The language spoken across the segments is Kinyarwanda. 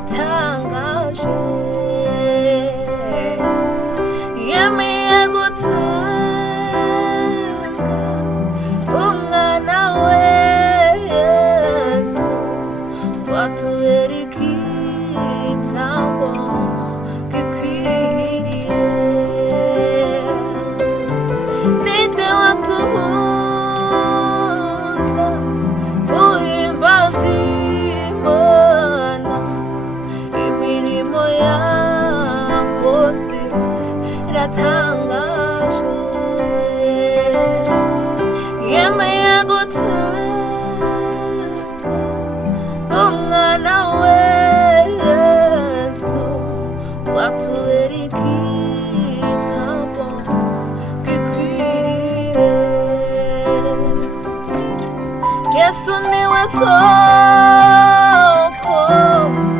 iratangaje yemeye gutanga umwana we Yesu watubera igitambo gikwiriye ninde watubuza guhimbaza Imana imirimo yakoze iratangaje yemeye gutanga umwana we Yesu watubera igitambo gikwiriye Yesu niwe soko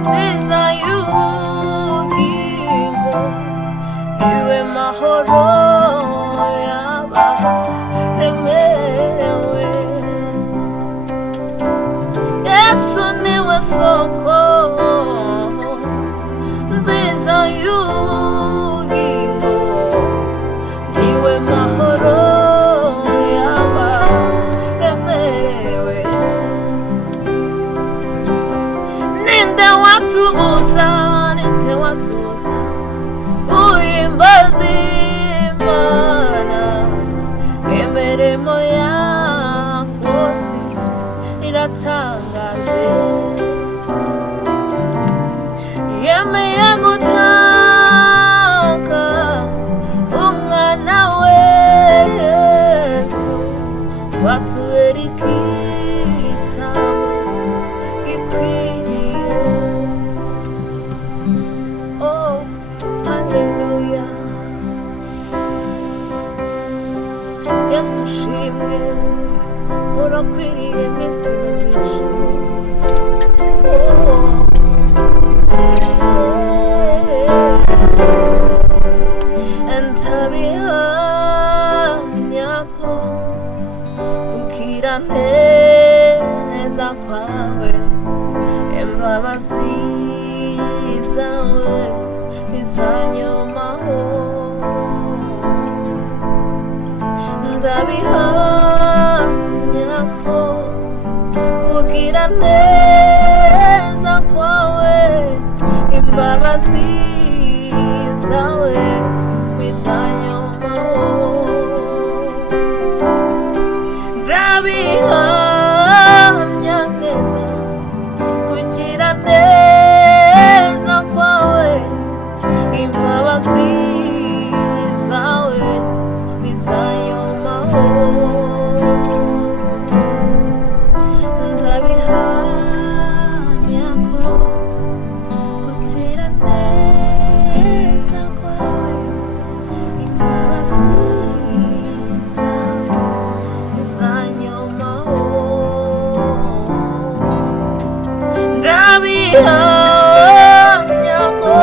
nziza y'ubugingo niwe mahoro y'abaremerewe Yesu niwe soko nziza y'ubugingo niwe mahoro y'abaremerewe ninde watubuza guhimbaza Imana imirimo yakoze iratangaje yemeye gutanga umwana we Yesu watubera igitambo gikwiriye oh haleluya Yesu ushimwe urakwiriye mw'isi no mw'ijuru ndabihamya ko kugira neza kwawe imbabazi zawe bizanyomaho ndabihamya ko kugira neza kwawe imbabazi zawe bizanyomaho ndabihamya neza kugira neza kwawe imbabazi zawe bizanyomaho ndabihamya ko kugira neza kwawe imbabazi zawe bizanyomaho ndabihamya ko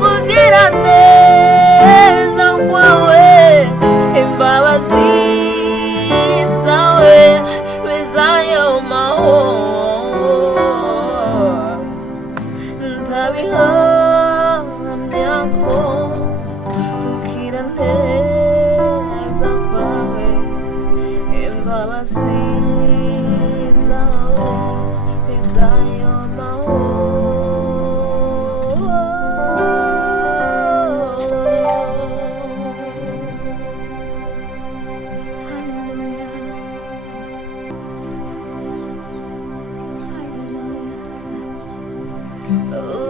kugira neza kwawe imbabazi zawe bizanyomaho ndabihamya ko kugira neza kwawe imbabazi zawe bizanyomaho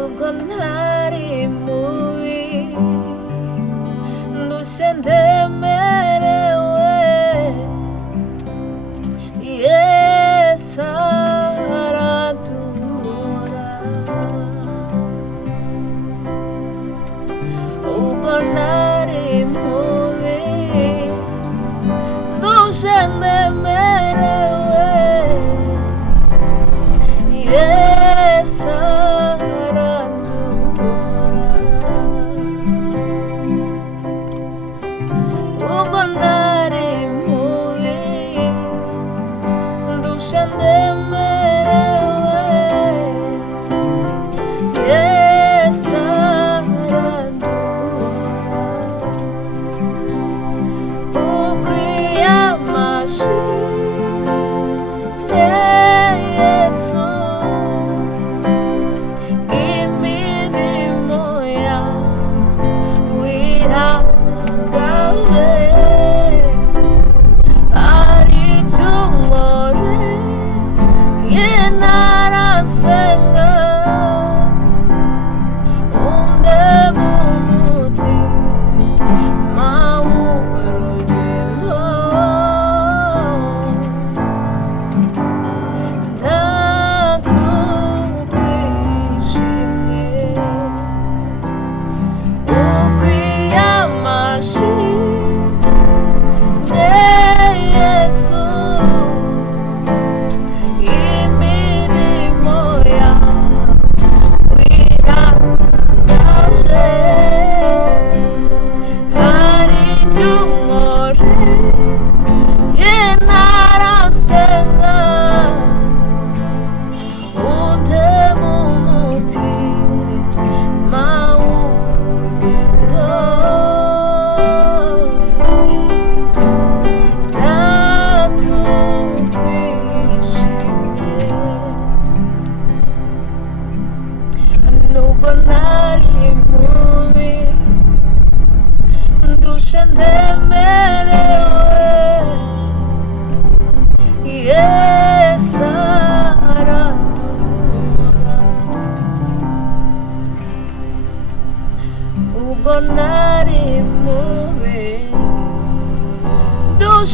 ubwo ntari mubi ndushye ndemerewe Yesu aradura ubwo ntari mubi ndushye ndemerewe Yesu aradura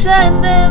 shende